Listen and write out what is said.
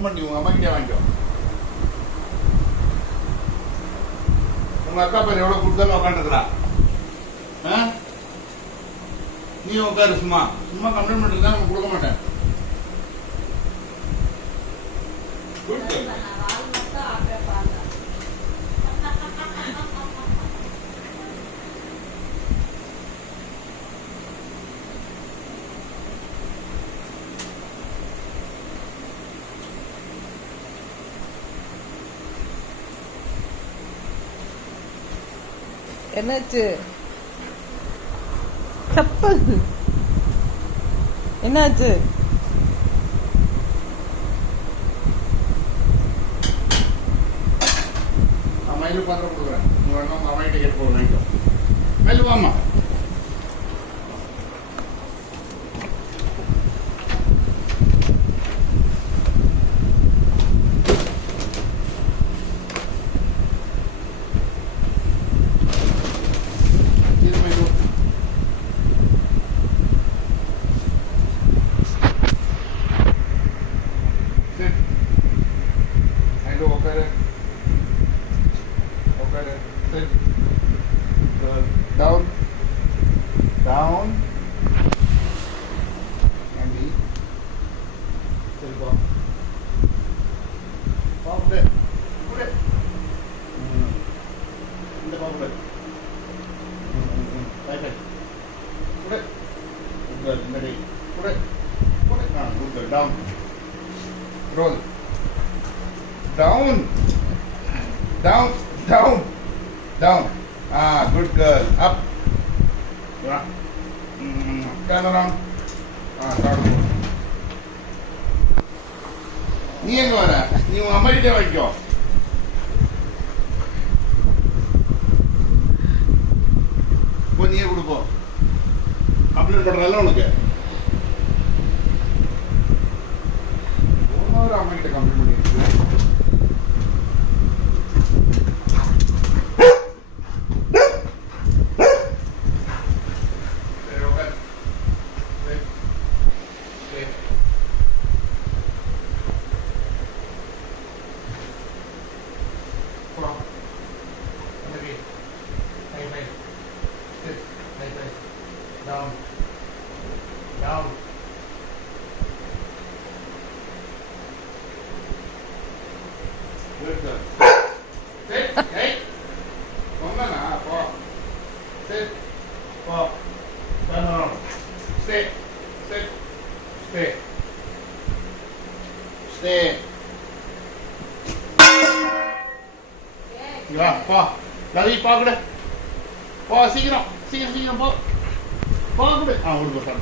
கொடுக்க மாட்டேன், உங்க அம்மா கிட்டே வாங்கிக்கோ. உங்க அக்கா பேர் எவ்வளவு கொடுத்தாலும் உட்காந்துருக்குறா. நீ உட்காரு, சும்மா சும்மா கம்ப்ளைண்ட் பண்ணிட்டு தான் கொடுக்க மாட்டேன். என்னாச்சு? சப்பல் என்னாச்சு? மயிலு பத்திரம் கொடுக்குறேன். நீ வேணா உங்க அம்மா கிட்ட கேட்டு போக வாங்கிக்கோ. மயிலு வாமா. Down, down, and eat. Still go. Pop it. Put it. In the pop it. Like it. Put it. Good. Ready. Put it. Put it. Good. Down. Roll. Down. Down. Down. Down. Good girl. Up. Yeah. Turn around. Down. நீ எங்க வர? நீ உன் அம்மா கிட்டே வாங்கிக்கோ. போ, நீயே கொடுப்போ. கம்ப்ளைண்ட் பண்றதெல்லாம் உனக்கு. ஒரு அம்மா கிட்ட கம்ப்ளைண்ட் பண்ணிட்டு down, down. Good girl. Sit. Hey. Come on now. Go. Sit. Go. Turn around. Stay. Sit. Stay. Stay. Ya, po. Lagi po kuda. Po, singiro. Singiro po. Po kuda. Udah besar.